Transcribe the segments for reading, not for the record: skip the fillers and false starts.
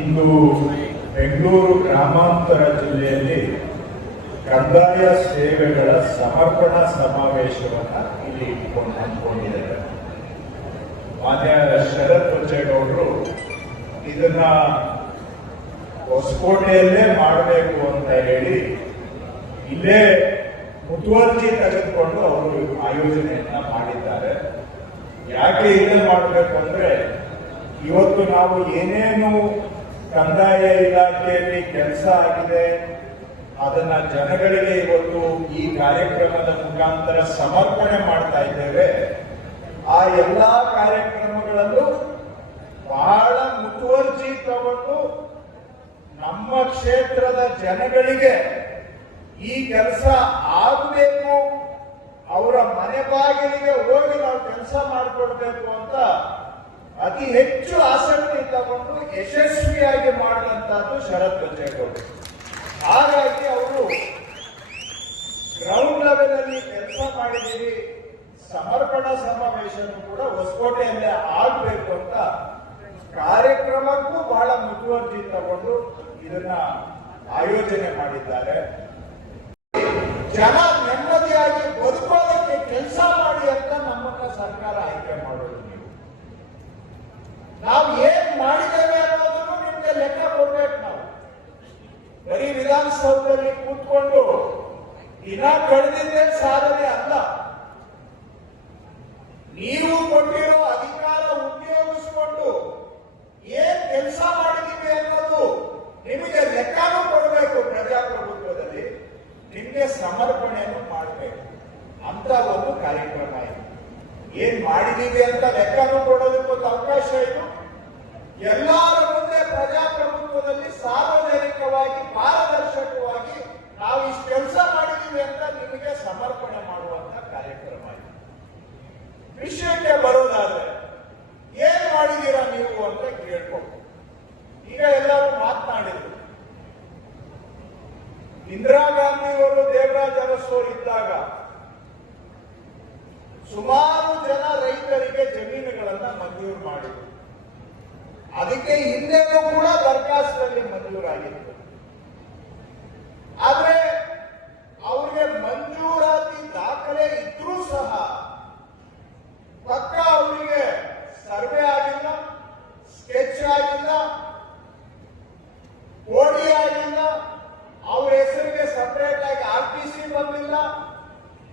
ಇಂದು ಬೆಂಗಳೂರು ಗ್ರಾಮಾಂತರ ಜಿಲ್ಲೆಯಲ್ಲಿ ಕಂದಾಯ ಸೇವೆಗಳ ಸಮರ್ಪಣಾ ಸಮಾವೇಶವನ್ನು ಇಲ್ಲಿ ಹಮ್ಮಿಕೊಂಡಿದ್ದಾರೆ. ಮಾನ್ಯ ಶರತ್ ಬಚ್ಚೇಗೌಡರು ಇದನ್ನ ಹೊಸಕೋಟೆಯಲ್ಲೇ ಮಾಡಬೇಕು ಅಂತ ಹೇಳಿ ಇಲ್ಲೇ ಮುತುವರ್ಜಿ ತೆಗೆದುಕೊಂಡು ಅವರು ಆಯೋಜನೆಯನ್ನ ಮಾಡಿದ್ದಾರೆ. ಯಾಕೆ ಇಲ್ಲೇ ಮಾಡಬೇಕು ಅಂದ್ರೆ ಇವತ್ತು ನಾವು ಏನೇನು ಕಂದಾಯ ಇಲಾಖೆಯಲ್ಲಿ ಕೆಲಸ ಆಗಿದೆ ಅದನ್ನ ಜನಗಳಿಗೆ ಇವತ್ತು ಈ ಕಾರ್ಯಕ್ರಮದ ಮುಖಾಂತರ ಸಮರ್ಪಣೆ ಮಾಡ್ತಾ ಇದ್ದೇವೆ. ಆ ಎಲ್ಲಾ ಕಾರ್ಯಕ್ರಮಗಳಲ್ಲೂ ಬಹಳ ಮುತುವರ್ಜಿ ತಗೊಂಡು ನಮ್ಮ ಕ್ಷೇತ್ರದ ಜನಗಳಿಗೆ ಈ ಕೆಲಸ ಆಗಬೇಕು, ಅವರ ಮನೆ ಬಾಗಿಲಿಗೆ ಹೋಗಿ ನಾವು ಕೆಲಸ ಮಾಡಿಕೊಡ್ಬೇಕು ಅಂತ ಅತಿ ಹೆಚ್ಚು ಆಸಕ್ತಿ ತಗೊಂಡು ಯಶಸ್ವಿಯಾಗಿ ಮಾಡಿದಂತಹದ್ದು ಶರತ್ ಬಚ್ಚೇಗೌಡರು. ಹಾಗಾಗಿ ಅವರು ಗ್ರೌಂಡ್ ಲೆವೆಲ್ ಅಲ್ಲಿ ಕೆಲಸ ಮಾಡಿದ್ದೀವಿ, ಸಮರ್ಪಣಾ ಸಮಾವೇಶನೂ ಕೂಡ ಹೊಸಕೋಟೆಯಲ್ಲೇ ಆಗಬೇಕು ಅಂತ ಕಾರ್ಯಕ್ರಮಕ್ಕೂ ಬಹಳ ಮುತುವರ್ಜಿ ತಗೊಂಡು ಇದನ್ನ ಆಯೋಜನೆ ಮಾಡಿದ್ದಾರೆ. ಜನ ನೆಮ್ಮದಿಯಾಗಿ ಬದುಕೋದಕ್ಕೆ ಕೆಲಸ ಮಾಡಿ ಅಂತ ನಮ್ಮನ್ನ ಸರ್ಕಾರ ಆಯ್ಕೆ ಮಾಡೋದು. ನಾವು ಏನ್ ಮಾಡಿದ್ದೇವೆ ಅನ್ನೋದನ್ನು ನಿಮ್ಗೆ ಲೆಕ್ಕ ಕೊಡ್ಬೇಕು. ನಾವು ಬರೀ ವಿಧಾನಸೌಧದಲ್ಲಿ ಕೂತ್ಕೊಂಡು ದಿನ ಕಳೆದಿದ್ದೇ ಸಾಧನೆ ಅಲ್ಲ. ನೀವು ಕೊಟ್ಟಿರೋ ಅಧಿಕಾರ ಉಪಯೋಗಿಸಿಕೊಂಡು ಏನ್ ಕೆಲಸ ಮಾಡಿದ್ದೀವಿ ಅನ್ನೋದು ನಿಮಗೆ ಲೆಕ್ಕನೂ ಕೊಡಬೇಕು. ಪ್ರಜಾಪ್ರಭುತ್ವದಲ್ಲಿ ನಿಮ್ಗೆ ಸಮರ್ಪಣೆಯನ್ನು ಮಾಡಬೇಕು ಅಂತ ಒಂದು ಕಾರ್ಯಕ್ರಮ ಇದೆ. ಏನ್ ಮಾಡಿದೀವಿ ಅಂತ ಲೆಕ್ಕನೂ ಕೊಡೋದಕ್ಕೊಂದು ಅವಕಾಶ ಇದು. ಎಲ್ಲರ ಮುಂದೆ ಪ್ರಜಾಪ್ರಭುತ್ವದಲ್ಲಿ ಸಾರ್ವಜನಿಕವಾಗಿ ಪಾರದರ್ಶಕವಾಗಿ ನಾವು ಇಷ್ಟು ಕೆಲಸ ಮಾಡಿದೀವಿ ಅಂತ ನಿಮಗೆ ಸಮರ್ಪಣೆ ಮಾಡುವಂತ ಕಾರ್ಯಕ್ರಮ ಇದೆ. ವಿಷಯಕ್ಕೆ ಬರೋದಾದ್ರೆ ಏನ್ ಮಾಡಿದೀರಾ ನೀವು ಅಂತ ಕೇಳ್ಕೊಂಡು ಈಗ ಎಲ್ಲರೂ ಮಾತನಾಡಿದ್ರು. ಇಂದಿರಾ ಗಾಂಧಿ ಅವರು ದೇವರಾಜ ಅರಸು ಇದ್ದಾಗ ಸುಮಾರು ಜನ ರೈತರಿಗೆ ಜಮೀನುಗಳನ್ನ ಮಂಜೂರು ಮಾಡಿದ್ರು. ಅದಕ್ಕೆ ಹಿಂದೆನೂ ಕೂಡ ದರಖಾಸ್ತಲ್ಲಿ ಮಂಜೂರಾಗಿತ್ತು. ಆದ್ರೆ ಅವ್ರಿಗೆ ಮಂಜೂರಾತಿ ದಾಖಲೆ ಇದ್ರೂ ಸಹ ಪಕ್ಕ ಅವರಿಗೆ ಸರ್ವೆ ಆಗಿಲ್ಲ, ಸ್ಕೆಚ್ ಆಗಿಲ್ಲ, ಓಡಿ ಆಗಿಲ್ಲ, ಅವ್ರ ಹೆಸರಿಗೆ ಸಪರೇಟ್ ಆಗಿ RTC ಬಂದಿಲ್ಲ,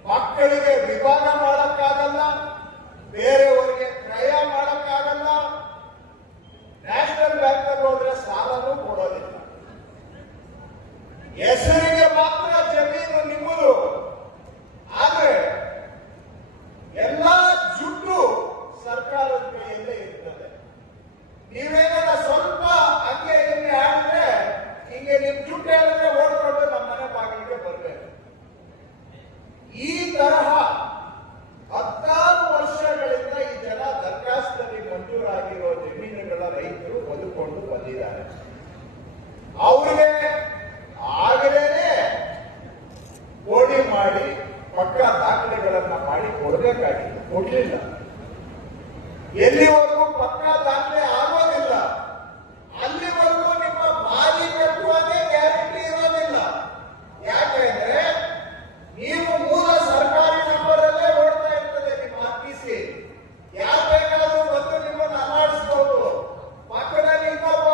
ಮಕ್ಕಳಿಗೆ ವಿಭಾಗ ಮಾಡಕ್ಕಾಗಲ್ಲ, ಬೇರೆಯವರಿಗೆ ಕ್ರಯ ಮಾಡಕ್ಕಾಗಲ್ಲ, ನ್ಯಾಷನಲ್ ಬ್ಯಾಂಕ್ ಅಲ್ಲಿ ಹೋದ್ರೆ ಸಾಲನೂ ಕೊಡೋದಿಲ್ಲ. ಹೆಸರಿಗೆ ಮಾತ್ರ ಜಮೀನು ನಿಮ್ಮದು, ಆದ್ರೆ ಎಲ್ಲಾ ಜುಟ್ಟು ಸರ್ಕಾರದ ಕೈಯಲ್ಲೇ ಇರ್ತದೆ. ನೀವೇನ ಸ್ವಲ್ಪ ಹಂಗೆ ಹಿಂಗೆ ಆಡಿದ್ರೆ ಹಿಂಗೆ ನಿಮ್ ಜುಟ್ಟು ಹೇಳಿದ್ರೆ ಓಡ್ಕೊಂಡು ನಮ್ಮ ಮನೆ ಬಾಗಿಲಿಗೆ ಬರ್ಬೇಕು. ಈ ತರಹ 16 ವರ್ಷಗಳಿಂದ ಈ ಜನ ದರಖಾಸ್ತಲ್ಲಿ ಮಂಜೂರಾಗಿರೋ ಜಮೀನುಗಳ ರೈತರು ಬದುಕೊಂಡು ಬಂದಿದ್ದಾರೆ. ಅವ್ರಿಗೆ ಆಗಲೇ ಓಡಿ ಮಾಡಿ ಪಕ್ಕ ದಾಖಲೆಗಳನ್ನ ಮಾಡಿ ಕೊಡಬೇಕಾಗಿತ್ತು, ಕೊಡ್ಲಿಲ್ಲ. ಎಲ್ಲಿವರೆಗೂ ಪಕ್ಕ ದಾಖಲೆ ಆಗೋದಿಲ್ಲ ಅಲ್ಲಿವರೆಗೂ ನಿಮ್ಮ ಮಾಲೀಕತ್ವನೇ ಗ್ಯಾರಂಟಿ ಇರೋದಿಲ್ಲ. ಯಾಕೆಂದ್ರೆ ನೀವು ಮೂಲ ಸರ್ಕಾರಿ ನಂಬರ್ ಅಲ್ಲೇ ಓಡ್ತಾ ಇರ್ತದೆ ನಿಮ್ಮ RTC. ಯಾರು ಬೇಕಾದ್ರೂ ಬಂದು ನಿಮ್ಮನ್ನು ಅಲ್ಲಾಡಿಸಬಹುದು. ಪಕ್ಕದಲ್ಲಿ ಇನ್ನೊಬ್ಬ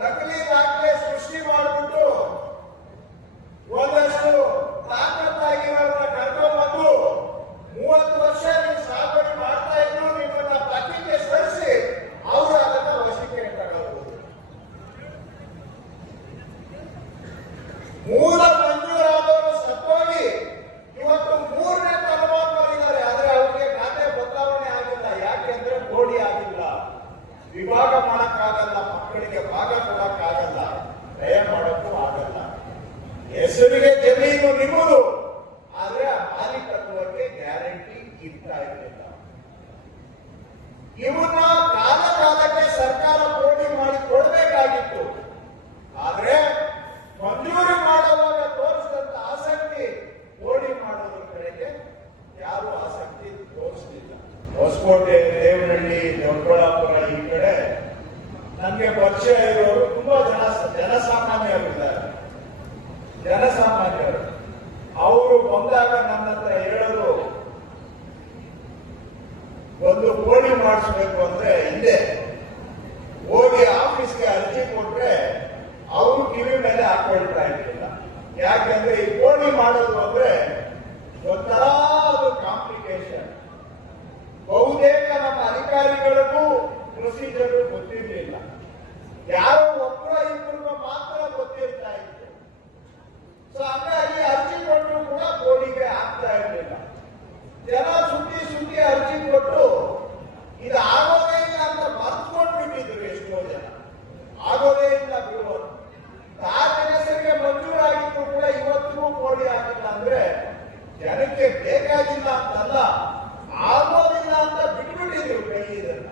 ನಕಲಿ ದಾಖಲೆ ಸೃಷ್ಟಿ ಮಾಡಿಬಿಟ್ಟು ಒಂದಷ್ಟು ತಾಕತ್ತಾಗಿರೋರನ್ನ ಕರ್ಕೊಂಡ್ಬಂದು 30 ವರ್ಷ ನೀವು ಸಾಧನೆ ಮಾಡ್ತಾ ಇದ್ರು ನಿಮ್ಮನ್ನ ಪಟ್ಟಿಗೆ ಸರಿಸಿ ಅವರು ಅದನ್ನ ವಶಕ್ಕೆ ತಗೊಳ್ಬಹುದು. ಮೂಲ ಮಂಜೂರಾದವರು ಸತ್ತೋಗಿ ಇವತ್ತು 3ನೇ ತಲೆಮಾರಿನವರಿದ್ದಾರೆ. ಆದ್ರೆ ಅವರಿಗೆ ಖಾತೆ ಬದಲಾವಣೆ ಆಗಿಲ್ಲ. ಯಾಕೆಂದ್ರೆ ಗೋಡಿ ಆಗಿಲ್ಲ, ವಿಭಾಗ ಮಾಡಕ್ಕಾಗಲ್ಲ, ಮಕ್ಕಳಿಗೆ ಭಾಗ ಕೊಡಕ್ಕಾಗಲ್ಲ, ದಯ ಮಾಡಕ್ಕೂ ಆಗಲ್ಲ. ಹೆಸರಿಗೆ ಜಮೀನು ನಿಮ್ಮದು, ಆದ್ರೆ ಆ ಮಾಲೀಕತ್ವಕ್ಕೆ ಗ್ಯಾರಂಟಿ ಇರ್ತಾ ಇರಲಿಲ್ಲ. ಇವನ್ನ ಕಾಲ ಕಾಲಕ್ಕೆ ಸರ್ಕಾರ ಗೋಡಿ ಮಾಡಿ ಕೊಡಬೇಕಾಗಿತ್ತು. ಆದ್ರೆ ಮಂಜೂರಿ ಮಾಡುವಾಗ ತೋರಿಸಿದಂತ ಆಸಕ್ತಿ ಗೋಡಿ ಮಾಡೋದ್ರ ಕಡೆಗೆ ಯಾರು ಆಸಕ್ತಿ ತೋರಿಸಲಿಲ್ಲ. ಹೊಸಕೋಟೆ, ದೇವನಹಳ್ಳಿ, ದೊಡ್ಡಬಳ್ಳಾಪುರ ಈ ಕಡೆ ನನಗೆ ಪರಿಚಯ ಇರೋ ಅರ್ಜಿ ಕೊಟ್ರೆ ಅವರು ಕಿವಿ ಮೇಲೆ ಹಾಕೊಳ್ತಾ ಇರ್ಲಿಲ್ಲ. ಯಾಕಂದ್ರೆ ಈ ಕೋಡಿ ಮಾಡೋದು ಅಂದ್ರೆ ಒಂಥರ ಕಾಂಪ್ಲಿಕೇಶನ್. ಬಹುತೇಕ ನಮ್ಮ ಅಧಿಕಾರಿಗಳಿಗೂ ಪ್ರೊಸೀಜರ್ ಗೊತ್ತಿರಲಿಲ್ಲ. ಯಾರೋ ಒಬ್ಬರ ಇಬ್ಬರಿಗೂ ಮಾತ್ರ ಗೊತ್ತಿರ್ತಾ ಇತ್ತು. ಸೊ ಹಂಗಾಗಿ ಅರ್ಜಿ ಕೊಟ್ಟರು ಕೂಡ ಕೋಡಿಗೆ ಆಗ್ತಾ ಇರಲಿಲ್ಲ. ಜನ ಸುದ್ದಿ ಅರ್ಜಿ ಕೊಟ್ಟು ಇದು ಆಗೋದೇ ಇಲ್ಲ ಅಂತ ಮರ್ತ್ಕೊಂಡ್ಬಿಟ್ಟಿದ್ರು ಎಷ್ಟೋ ಜನ. ಆಗೋದೇ ಇಲ್ಲ ಬಿಡುವರು. ಆ ಹೆಸರಿಗೆ ಮಂಜೂರಾಗಿದ್ರು ಕೂಡ ಇವತ್ತಿಗೂ ಕೋಡಿ ಆಗಿಲ್ಲ ಅಂದ್ರೆ ಜನಕ್ಕೆ ಬೇಕಾಗಿಲ್ಲ ಅಂತಲ್ಲ, ಆಗೋದಿಲ್ಲ ಅಂತ ಬಿಟ್ಬಿಟ್ಟಿದ್ರು ಕೈ. ಇದನ್ನ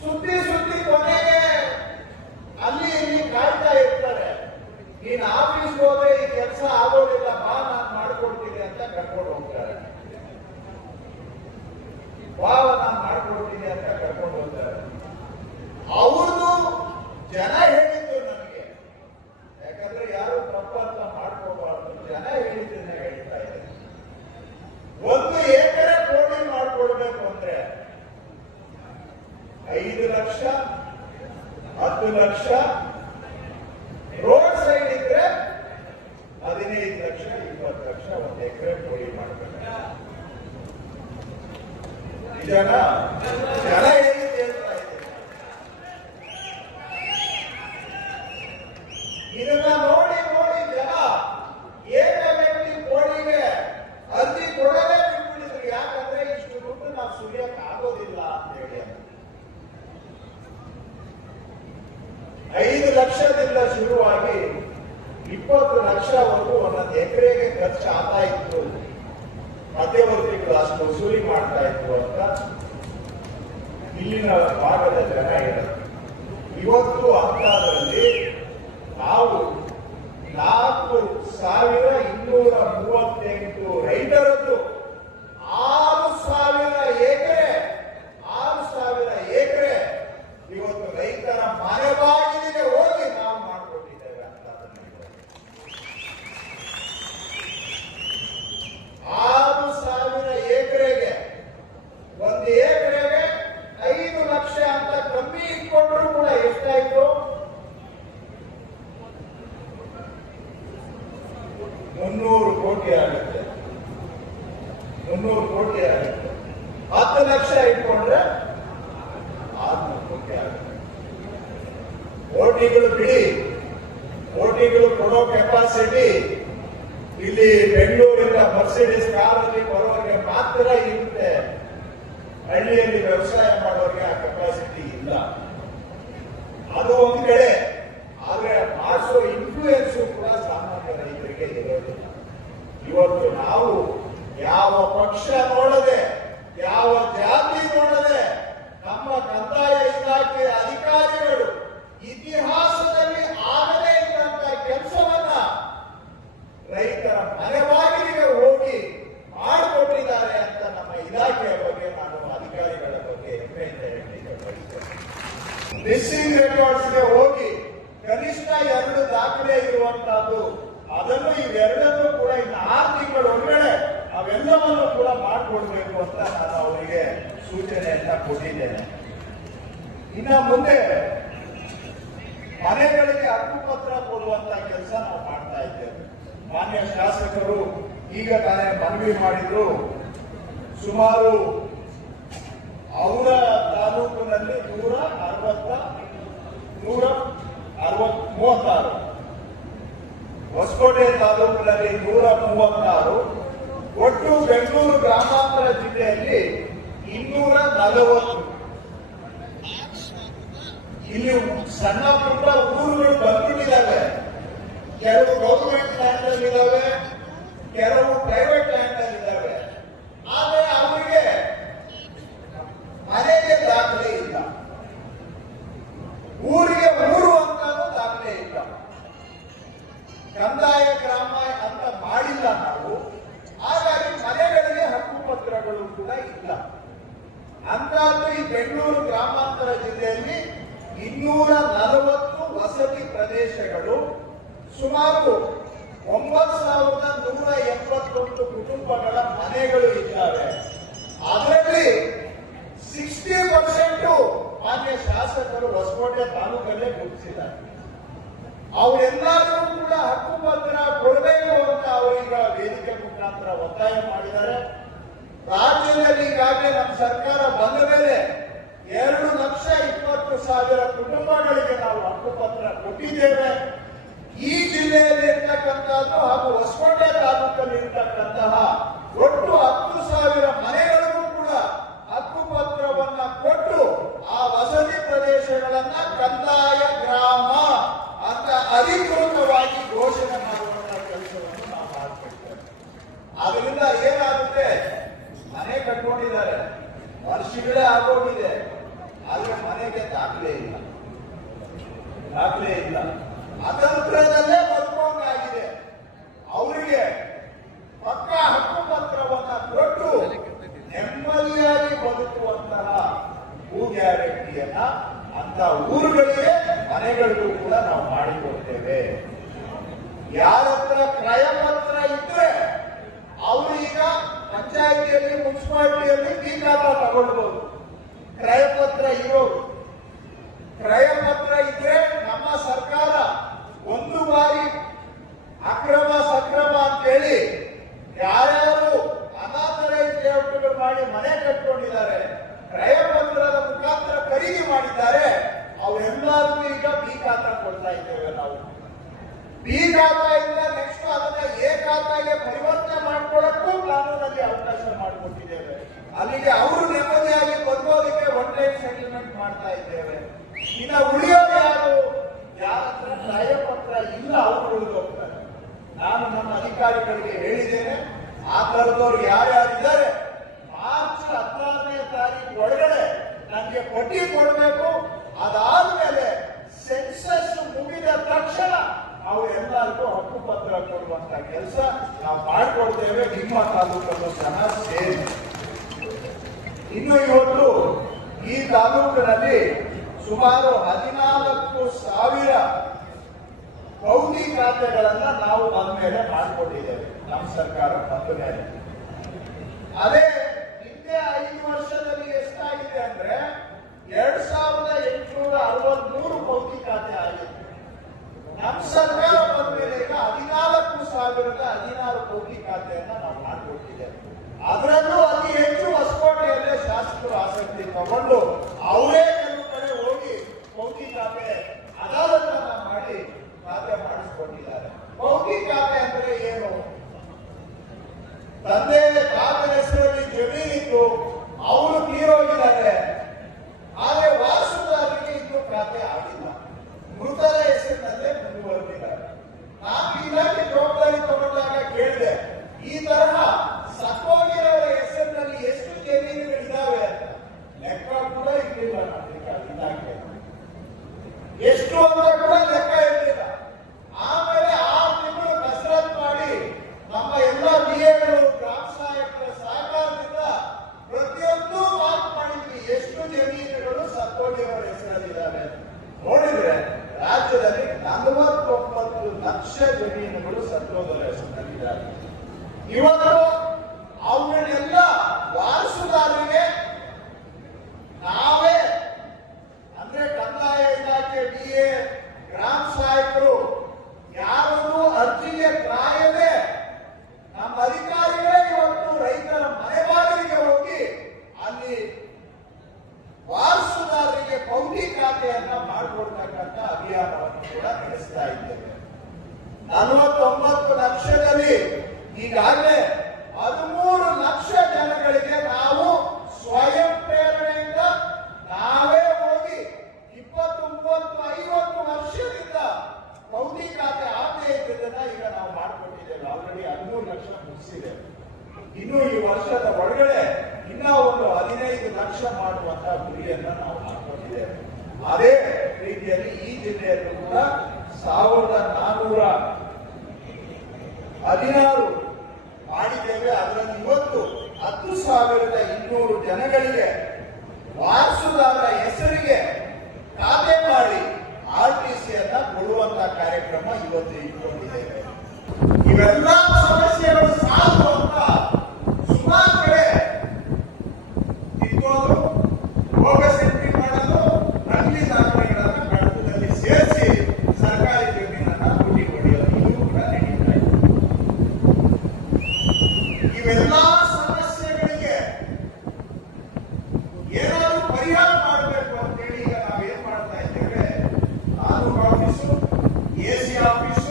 ಸುದ್ದಿ ಕೊನೆಗೆ ಅಲ್ಲಿ ಇಲ್ಲಿ ಕಾಯ್ತಾ ಇರ್ತಾರೆ. ನೀನ್ ಆಫೀಸ್ ಹೋದ್ರೆ ಈ ಕೆಲಸ ಆಗೋದಿಲ್ಲ, ಬಾ ನಾನು ಮಾಡ್ಕೊಡ್ತೀನಿ ಅಂತ ಕರ್ಕೊಂಡು ಹೋಗ್ತಾರೆ. ನಾನು ಮಾಡ್ಕೊಡ್ತೀನಿ ಅಂತ ಕರ್ಕೊಂಡು ಹೋಗ್ತಾರೆ. ಅವ್ರದ್ದು ಜನ ಹೇಳಿದ್ದು ನನಗೆ, ಯಾಕಂದ್ರೆ ಯಾರು ತಪ್ಪಂತ ಮಾಡ್ಕೋಬಾರ್ದು, ಜನ ಹೇಳಿದ್ದನ್ನ ಹೇಳ್ತಾ ಇದ್ದಾರೆ. 1 ಎಕರೆ ಕೋಡಿ ಮಾಡ್ಕೊಡ್ಬೇಕು ಅಂದ್ರೆ 5 ಲಕ್ಷ 10 ಲಕ್ಷ, ರೋಡ್ ಸೈಡ್ ಇದ್ರೆ 15 ಲಕ್ಷ 20 ಲಕ್ಷ 1 ಎಕರೆ ಕೋಡಿ ಮಾಡ್ಬೇಕು. ಜನ ಹೇಳಿದ್ದು ಹೇಳ್ತಾ ಇದ್ದಾರೆ. ಇದನ್ನ ನೋಡಿ ಜನ ಏಕ ವ್ಯಕ್ತಿ ಕೋಡಿಗೆ ಅರ್ಜಿ ಕೊಡಲೇ ಬಿಟ್ಬಿಟ್ಟಿದ್ರು. ಯಾಕಂದ್ರೆ ಇಷ್ಟು ದುಡ್ಡು ನಾವು ಸುರಿಯಕ್ಕೆ ಆಗೋದಿಲ್ಲ ಅಂತ ಹೇಳಿ. 5 ಲಕ್ಷದಿಂದ ಶುರುವಾಗಿ 20 ಲಕ್ಷವರೆಗೂ ಒಂದೊಂದು ಎಕರೆಗೆ ಖರ್ಚು ಆಗ್ತಾ ಇತ್ತು. ಮಧ್ಯವರ್ತಿಗಳು ಅಷ್ಟು ವಸೂಲಿ ಮಾಡ್ತಾ ಇತ್ತು ಅಂತ ಇಲ್ಲಿನ ಭಾಗದ ಜನ ಹೇಳಿದರು. ಇವತ್ತು ಅಂತದ್ರಲ್ಲಿ ನಾವು 4,238 ರೈತರದ್ದು 6,000 ಎಕರೆ ಇವತ್ತು ರೈತರ ಮನೆ ಬಾಗಿಲಿಗೆ ಹೋಗಿ ನಾವು ಮಾಡಿಕೊಟ್ಟಿದ್ದೇವೆ ಅಂತ. 6,000 ಎಕರೆಗೆ 1 ಎಕರೆಗೆ 5 ಲಕ್ಷ ಅಂತ ಕಮ್ಮಿ ಇಟ್ಕೊಂಡ್ರು ಕೂಡ ಎಷ್ಟಾಯ್ತು? 300 ಕೋಟಿ ಆಗುತ್ತೆ. 300 ಕೋಟಿ ಆಗುತ್ತೆ. 10 ಲಕ್ಷ ಇಟ್ಕೊಂಡ್ರೆ 600 ಕೋಟಿ ಆಗುತ್ತೆ. ಕೋಟಿಗಳು ಬಿಡಿ, ಕೋಟಿಗಳು ಕೊಡೋ ಕೆಪಾಸಿಟಿ ಇಲ್ಲಿ ಬೆಂಗಳೂರಿನ ಮರ್ಸಿಡೀಸ್ ಕಾರಲ್ಲಿ ಬರೋರಿಗೆ ಮಾತ್ರ ಇರುತ್ತೆ. ಹಳ್ಳಿಯಲ್ಲಿ ವ್ಯವಸಾಯ ಮಾಡೋರಿಗೆ ಆ ಕೆಪಾಸಿಟಿ ಇಲ್ಲ. ಅದು ಒಂದು ಕಡೆ. ಆದ್ರೆ ಮಾಡಿಸೋ ಇನ್ಫ್ಲೂಯೆನ್ಸ್ ಕೂಡ ಸಾಮಾನ್ಯ ರೈತರಿಗೆ ಇರೋದಿಲ್ಲ. ಇವತ್ತು ನಾವು ಯಾವ ಪಕ್ಷ ನೋಡದೆ, ಯಾವ ಜಾತಿ ನೋಡದೆ, ನಮ್ಮ ಕಂದಾಯ ಇಲಾಖೆ ಅಧಿಕಾರಿಗಳು ಇತಿಹಾಸದಲ್ಲಿ ಆಗದೇ ಇದ್ದಂತ ಕೆಲಸವನ್ನ ರೈತರ ಮನೆ ಬಾಗಿಲಿಗೆ ಹೋಗಿ ಮಾಡಿಕೊಟ್ಟಿದ್ದಾರೆ ಅಂತ ನಮ್ಮ ಇಲಾಖೆಯ ಬಗ್ಗೆ ನಾನು ಅಧಿಕಾರಿಗಳ ಬಗ್ಗೆ ಹೆಮ್ಮೆಯಿಂದ ಹೇಳಲಿಕ್ಕೆ ಬಯಸ್ತೇನೆ. ಮಿಸ್ಸಿಂಗ್ ರೆಕಾರ್ಡ್ಸ್ಗೆ ಹೋಗಿ ಕನಿಷ್ಠ 2 ದಾಖಲೆ ಇರುವಂತಹದ್ದು, ಅದನ್ನು ಇವೆರಡನ್ನೂ ಕೂಡ ಇನ್ನು 6 ತಿಂಗಳೊಳಗಡೆ ಅವೆಲ್ಲವನ್ನು ಕೂಡ ಮಾಡಿಕೊಡ್ಬೇಕು ಅಂತ ನಾನು ಅವರಿಗೆ ಸೂಚನೆಯನ್ನ ಕೊಟ್ಟಿದ್ದೇನೆ. ಇನ್ನ ಮುಂದೆ ಮನೆಗಳಿಗೆ ಹಕ್ಕುಪತ್ರ ಕೊಡುವಂತ ಕೆಲಸ ನಾವು ಮಾಡ್ತಾ ಇದ್ದೇವೆ. ಮಾನ್ಯ ಶಾಸಕರು ಈಗ ತಾನೇ ಮನವಿ ಮಾಡಿದ್ರು. ಸುಮಾರು ಅವರ ತಾಲೂಕಿನಲ್ಲಿ 136, ಹೊಸಕೋಟೆ ತಾಲೂಕಿನಲ್ಲಿ 136, ಒಟ್ಟು ಬೆಂಗಳೂರು ಗ್ರಾಮಾಂತರ ಜಿಲ್ಲೆಯಲ್ಲಿ 240. ಇಲ್ಲಿ ಸಣ್ಣ ಪುಟ್ಟ ಊರುಗಳು ಬಂದ್ಬಿಟ್ಟಿದ್ದಾವೆ. ಕೆಲವು ಗೌರ್ಮೆಂಟ್ ಲ್ಯಾಂಡ್ ಅಲ್ಲಿ ಇದಾವೆ, ಕೆಲವು ಪ್ರೈವೇಟ್ ಲ್ಯಾಂಡ್ ಅಲ್ಲಿ ಇದಾವೆ. ಆದರೆ ಅವರಿಗೆ ಮನೆಗೆ ದಾಖಲೆ ಇಲ್ಲ, ಊರಿಗೆ ಊರು ಅಂತ ದಾಖಲೆ ಇಲ್ಲ. ಕಂದಾಯ ಗ್ರಾಮ ಅಂತ ಮಾಡಿಲ್ಲ ನಾವು. ಹಾಗಾಗಿ ಮನೆಗಳಿಗೆ ಹಕ್ಕುಪತ್ರಗಳು ಕೂಡ ಇಲ್ಲ. ಅಂತದ್ದು ಈ ಬೆಂಗಳೂರು ಗ್ರಾಮಾಂತರ ಜಿಲ್ಲೆಯಲ್ಲಿ 240 ವಸತಿ ಪ್ರದೇಶಗಳು, ಸುಮಾರು 9,181 ಕುಟುಂಬಗಳ ಮನೆಗಳು ಇದ್ದಾವೆ. ಅದರಲ್ಲಿ 60% ಮಾನ್ಯ ಶಾಸಕರು ಹೊಸಕೋಟೆ ತಾಲೂಕಲ್ಲೇ ಗುರುತಿಸಿದ್ದಾರೆ. ಅವರೆಲ್ಲರೂ ಕೂಡ ಹಕ್ಕುಪತ್ರ ಕೊಡಬೇಕು ಅಂತ ಅವರೀಗ ವೇದಿಕೆ ಮುಖಾಂತರ ಒತ್ತಾಯ ಮಾಡಿದ್ದಾರೆ. ರಾಜ್ಯದಲ್ಲಿ ಈಗಾಗಲೇ ನಮ್ಮ ಸರ್ಕಾರ ಬಂದ ಮೇಲೆ 2,20,000 ಕುಟುಂಬಗಳಿಗೆ ನಾವು ಹಕ್ಕುಪತ್ರ ಕೊಟ್ಟಿದ್ದೇವೆ. ಈ ಜಿಲ್ಲೆಯಲ್ಲಿ ಇರ್ತಕ್ಕಂಥದ್ದು ಹಾಗೂ ಹೊಸಕೋಟೆ ತಾಲೂಕಲ್ಲಿ ಇರ್ತಕ್ಕಂತಹ ಒಟ್ಟು 10,000 ಮನೆಗಳಿಗೂ ಕೂಡ ಹಕ್ಕುಪತ್ರವನ್ನ ಕೊಟ್ಟು ಆ ವಸತಿ ಪ್ರದೇಶಗಳನ್ನ ಕಂದಾಯ ಗ್ರಾಮ ಅಂತ ಅಧಿಕೃತವಾಗಿ ಘೋಷಣೆ ಮಾಡುವಂತಹ ಕೆಲಸವನ್ನು ನಾವು ಮಾಡ್ಕೊಳ್ತೇವೆ. ಅದರಿಂದ ಏನಾಗುತ್ತೆ, ಮನೆ ಕಟ್ಕೊಂಡಿದ್ದಾರೆ, ವರ್ಷಗಳೇ ಆಗೋಗಿದೆ, ಆದ್ರೆ ಮನೆಗೆ ದಾಖಲೆ ಇಲ್ಲ. ಅತಂತ್ರದಲ್ಲೇ ಬದುಕೋಂಗಾಗಿದೆ. ಅವರಿಗೆ ಪಕ್ಕ ಹಕ್ಕುಪತ್ರವನ್ನ ಕೊಟ್ಟು ನೆಮ್ಮದಿಯಾಗಿ ಬದುಕುವಂತಹ ಭೂ ಗ್ಯಾರಂಟಿಯನ್ನ ಅಂತ ಊರುಗಳಿಗೆ ಮನೆಗಳಿಗೂ ಕೂಡ ನಾವು ಮಾಡಿಕೊಡ್ತೇವೆ. ಯಾರತ್ರ ಕ್ರಯಪತ್ರ ಇದ್ರೆ ಅವರು ಈಗ ಪಂಚಾಯಿತಿಯಲ್ಲಿ ಮುನ್ಸಿಪಾಲಿಟಿಯಲ್ಲಿ ಬೀಗಾತ ತಗೊಳ್ಬಹುದು. ಕ್ರಯಪತ್ರ ಇರೋರು, ಕ್ರಯಪತ್ರ ಇದ್ರೆ ನಮ್ಮ ಸರ್ಕಾರ ಒಂದು ಬಾರಿ ಅಕ್ರಮ ಸಕ್ರಮ ಅಂತೇಳಿ ಯಾರ್ಯಾರು ಅನಾಥರೈಸ್ ಲೇಔಟ್ಗಳು ಮಾಡಿ ಮನೆ ಕಟ್ಕೊಂಡಿದ್ದಾರೆ, ಕ್ರಯಪತ್ರದ ಮುಖಾಂತರ ಖರೀದಿ ಮಾಡಿದ್ದಾರೆ, ಅವರೆಲ್ಲರಿಗೂ ಈಗ ಬಿ ಖಾತಾ ಕೊಡ್ತಾ ಇದ್ದೇವೆ. ನಾವು ಬಿ ಖಾತಾ ಇಂದ ನೆಕ್ಸ್ಟ್ ಅದನ್ನ ಎ ಖಾತಾಗೆ ಪರಿವರ್ತನೆ ಮಾಡ್ಕೊಳ್ಳಕ್ಕೂ ಕಾನೂನಲ್ಲಿ ಅವಕಾಶ ಮಾಡಿಕೊಟ್ಟಿದ್ದೇವೆ. ಅಲ್ಲಿಗೆ ಅವರು ನೆಮ್ಮದಿಯಾಗಿ ಬದುಕೋದಕ್ಕೆ ಒನ್ ಟೈಮ್ ಸೆಟಲ್ಮೆಂಟ್ ಮಾಡ್ತಾ ಇದ್ದೇವೆ. ಇನ್ನು ಉಳಿಯೋದು ಯಾರು, ಯಾರ ಹತ್ರ ಕ್ರಯಪತ್ರ ಇಲ್ಲ ಅವರು ಉಳಿದು ಹೋಗ್ತಾರೆ. ನಾನು ನಮ್ಮ ಅಧಿಕಾರಿಗಳಿಗೆ ಹೇಳಿದ್ದೇನೆ, ಆ ತರದವ್ರು ಯಾರ್ಯಾರಿದ್ದಾರೆ ಮಾರ್ಚ್ 16ನೇ ತಾರೀಕು ಒಳಗಡೆ ನನಗೆ ಪಟ್ಟಿ ಕೊಡಬೇಕು. ಅದಾದ್ಮೇಲೆ ಸೆನ್ಸಸ್ ಮುಗಿದ ತಕ್ಷಣ ಅವರೆಲ್ಲರಿಗೂ ಹಕ್ಕುಪತ್ರ ಕೊಡುವಂತ ಕೆಲಸ ನಾವು ಮಾಡಿಕೊಡ್ತೇವೆ. ನಿಮ್ಮ ತಾಲೂಕನ್ನು ಜನ ಸೇರಿ ಇನ್ನು ಇವತ್ತು ಈ ತಾಲೂಕಿನಲ್ಲಿ ಸುಮಾರು 14,000 ಪೌತಿ ಖಾತೆಗಳನ್ನ ನಾವು ಬಂದ ಮೇಲೆ ಮಾಡಿಕೊಟ್ಟಿದ್ದೇವೆ. ನಮ್ಮ ಸರ್ಕಾರ ಬಂದ ಮೇಲೆ ಅದೇ ಹಿಂದೆ 5 ವರ್ಷದಲ್ಲಿ ಎಷ್ಟಾಗಿದೆ ಅಂದ್ರೆ 2,863 ಪೌತಿ ಖಾತೆ ಆಗಿದೆ. ನಮ್ಮ ಸರ್ಕಾರ ಬಂದ ಮೇಲೆ ಈಗ 14,016 ಪೌತಿ ಖಾತೆಯನ್ನ ನಾವು ಮಾಡಿಕೊಟ್ಟಿದ್ದೇವೆ. ಅದರಲ್ಲೂ ಅತಿ ಹೆಚ್ಚು ಹೊಸಕೋಟೆಯಲ್ಲೇ ಶಾಸಕರು ಆಸಕ್ತಿ ತಗೊಂಡು ಅವರೇ ಕೆಲವು ಕಡೆ ಹೋಗಿ ಪೌತಿ ಖಾತೆ ಅದಾಲತನ್ನ ಮಾಡಿ ಖಾತೆ ಮಾಡಿಸಿಕೊಂಡಿದ್ದಾರೆ. ಪೌತಿ ಖಾತೆ ಅಂದ್ರೆ ಏನು? ತಂದೆ ತಾತನ ಹೆಸರಲ್ಲಿ ಜಮೀನಿತ್ತು, ಅವರು ತೀರೋಗಿದ್ದಾರೆ, ಆದರೆ ವಾರಸುದಾರರಿಗೆ ಇನ್ನೂ ಖಾತೆ ಆಗಿಲ್ಲ, ಮೃತರ ಹೆಸರಿನಲ್ಲೇ ಮುಂದುವರೆದಿದ್ದಾರೆ. ನಾನು ಇಲಾಖೆ ಜವಾಬ್ದಾರಿ ತಗೊಂಡಾಗ ಕೇಳಿದೆ, ಈ ತರಹ ಸತ್ತೋಗಿರೋರ ಹೆಸರಿನಲ್ಲಿ ಎಷ್ಟು ಜಮೀನುಗಳಿದ್ದಾವೆ ಅಂತ. ಲೆಕ್ಕ ಕೂಡ ಇರಲಿಲ್ಲ ನಮ್ಮ ಇಲಾಖೆ, ಎಷ್ಟು ಅಂತ ಕೂಡ ಲೆಕ್ಕ ಇರಲಿಲ್ಲ. ಆಮೇಲೆ 6 ತಿಂಗಳು ಕಸರತ್ ಮಾಡಿ ನಮ್ಮ ಎಲ್ಲ ಬಿಎಗಳು ಗ್ರಾಮ ಸಹಾಯಕರ ಸಹಕಾರದಿಂದ ಪ್ರತಿಯೊಂದು ಮಾರ್ಕ್ ಮಾಡಿದ್ವಿ, ಎಷ್ಟು ಜಮೀನುಗಳು ಸತ್ತೋಗಿರೋರ ಹೆಸರಲ್ಲಿದ್ದಾವೆ. ನೋಡಿದ್ರೆ ರಾಜ್ಯದಲ್ಲಿ 49 ಲಕ್ಷ ಜಮೀನುಗಳು ಸತ್ತೋದರ ಹೆಸರಿನಲ್ಲಿದ್ದಾವೆ. ಇವತ್ತು ಅವುಗಳನ್ನೆಲ್ಲ ವಾರಸುದಾರರಿಗೆ ನಾವೇ ಅಂದ್ರೆ ಕಂದಾಯ ಇಲಾಖೆ, ಡಿಎ, ಗ್ರಾಮ ಸಹಾಯಕರು ಯಾರನ್ನು ಅರ್ಜಿಗೆ ಕಾಯದೆ ನಮ್ಮ ಅಧಿಕಾರಿಗಳೇ ಇವತ್ತು ರೈತರ ಮನೆ ಬಾಗಿಲಿಗೆ ಹೋಗಿ ಅಲ್ಲಿ ವಾರಸುದಾರರಿಗೆ ಪೌತಿ ಖಾತೆಯನ್ನ ಮಾಡಿಕೊಡ್ತಕ್ಕಂಥ ಅಭಿಯಾನವನ್ನು ಕೂಡ ನಡೆಸ್ತಾ ಇದ್ದೇವೆ. 49 ಲಕ್ಷದಲ್ಲಿ ಈಗಾಗಲೇ 13 ಲಕ್ಷ ಜನಗಳಿಗೆ ನಾವು ಸ್ವಯಂ ಪ್ರೇರಣೆಯಿಂದ ನಾವೇ ಹೋಗಿ 20-50 ವರ್ಷದಿಂದ ಪೌತಿ ಖಾತೆ ಆಗದೆ ಇದ್ದದನ್ನ ಈಗ ನಾವು ಮಾಡಿಕೊಟ್ಟಿದ್ದೇವೆ. ಆಲ್ರೆಡಿ 13 ಲಕ್ಷ ಮುಗಿಸಿದೆ. ಇನ್ನು ಈ ವರ್ಷದ ಒಳಗಡೆ ಇನ್ನ ಒಂದು 15 ಲಕ್ಷ ಮಾಡುವಂತಹ ಗುರಿಯನ್ನ ನಾವು ಮಾಡಿಕೊಂಡಿದ್ದೇವೆ. ಅದೇ ರೀತಿಯಲ್ಲಿ ಈ ಜಿಲ್ಲೆಯಲ್ಲೂ ಕೂಡ 1,416 ಮಾಡಿದ್ದೇವೆ. ಅದರಲ್ಲಿ ಇವತ್ತು 10,200 ಜನಗಳಿಗೆ ವಾರಸುದಾರರ ಹೆಸರಿಗೆ ಖಾತೆ ಮಾಡಿ RTCಯನ್ನ ಕೊಡುವಂತಹ ಕಾರ್ಯಕ್ರಮ ಇವತ್ತು ಇಟ್ಕೊಂಡಿದ್ದೇವೆ. ಇವೆಲ್ಲ ಸಮಸ್ಯೆಗಳು ಸಾಲು ಅಂತ ಸುಮಾರು ಕಡೆ ಇಟ್ಕೊಂಡು ಬೋಗಸ್ ಎಂಟ್ರಿ ಮಾಡೋದು, ಎಸಿ ಆಫೀಸ್